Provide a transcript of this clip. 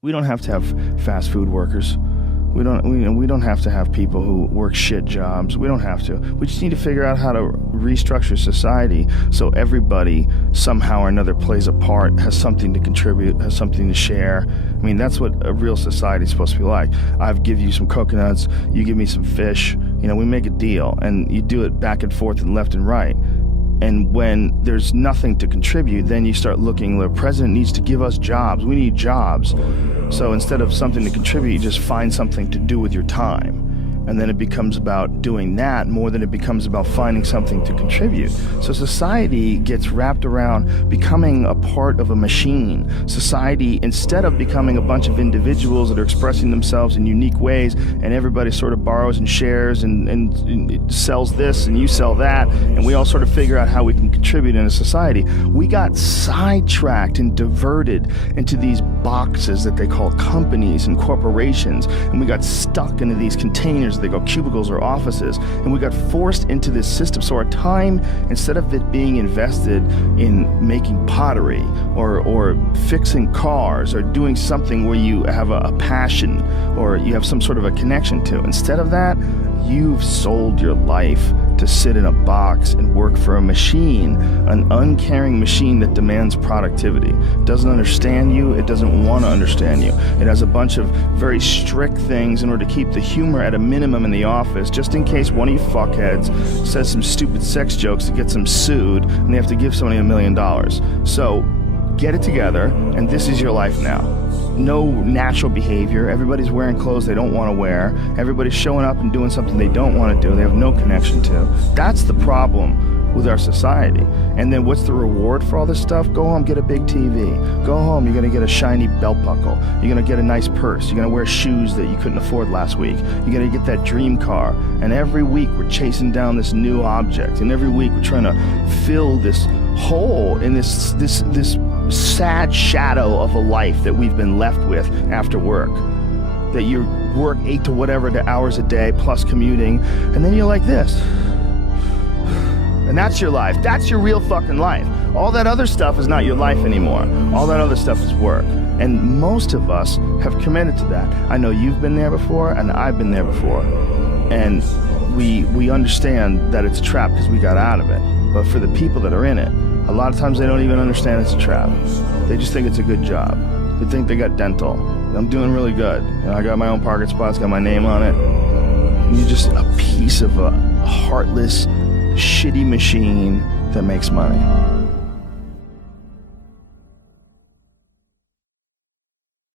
We don't have to have fast food workers. We don't have to have people who work shit jobs. We don't have to. We just need to figure out how to restructure society so everybody somehow or another plays a part, has something to contribute, has something to share. I mean, that's what a real society is supposed to be like. I give you some coconuts, you give me some fish. You know, we make a deal, and you do it back and forth and left and right. And when there's nothing to contribute, then you start looking, the president needs to give us jobs. We need jobs. So instead of something to contribute, you just find something to do with your time. And then it becomes about doing that more than it becomes about finding something to contribute. So society gets wrapped around becoming a part of a machine. Society, instead of becoming a bunch of individuals that are expressing themselves in unique ways, and everybody sort of borrows and shares and sells this and you sell that, and we all sort of figure out how we can contribute in a society, we got sidetracked and diverted into these boxes that they call companies and corporations, and we got stuck into these containers. They go cubicles or offices, and we got forced into this system. So our time, instead of it being invested in making pottery or fixing cars or doing something where you have a passion or you have some sort of a connection to, instead of that, you've sold your life to sit in a box and work for a machine, an uncaring machine that demands productivity. It doesn't understand you, it doesn't want to understand you. It has a bunch of very strict things in order to keep the humor at a minimum in the office, just in case one of you fuckheads says some stupid sex jokes that gets them sued and they have to give somebody $1 million. So get it together, and this is your life now. No natural behavior. Everybody's wearing clothes they don't want to wear. Everybody's showing up and doing something they don't want to do. They have no connection to. That's the problem with our society. And then what's the reward for all this stuff? Go home, get a big TV. Go home, you're going to get a shiny belt buckle. You're going to get a nice purse. You're going to wear shoes that you couldn't afford last week. You're going to get that dream car. And every week we're chasing down this new object. And every week we're trying to fill this hole in this sad shadow of a life that we've been left with after work. That you work 8 to whatever the hours a day plus commuting, and then you're like this. And that's your life. That's your real fucking life. All that other stuff is not your life anymore. All that other stuff is work. And most of us have committed to that. I know you've been there before, and I've been there before. And we understand that it's a trap because we got out of it. But for the people that are in it, a lot of times they don't even understand it's a trap. They just think it's a good job. They think they got dental. I'm doing really good. You know, I got my own parking spots, got my name on it. And you're just a piece of a heartless, shitty machine that makes money.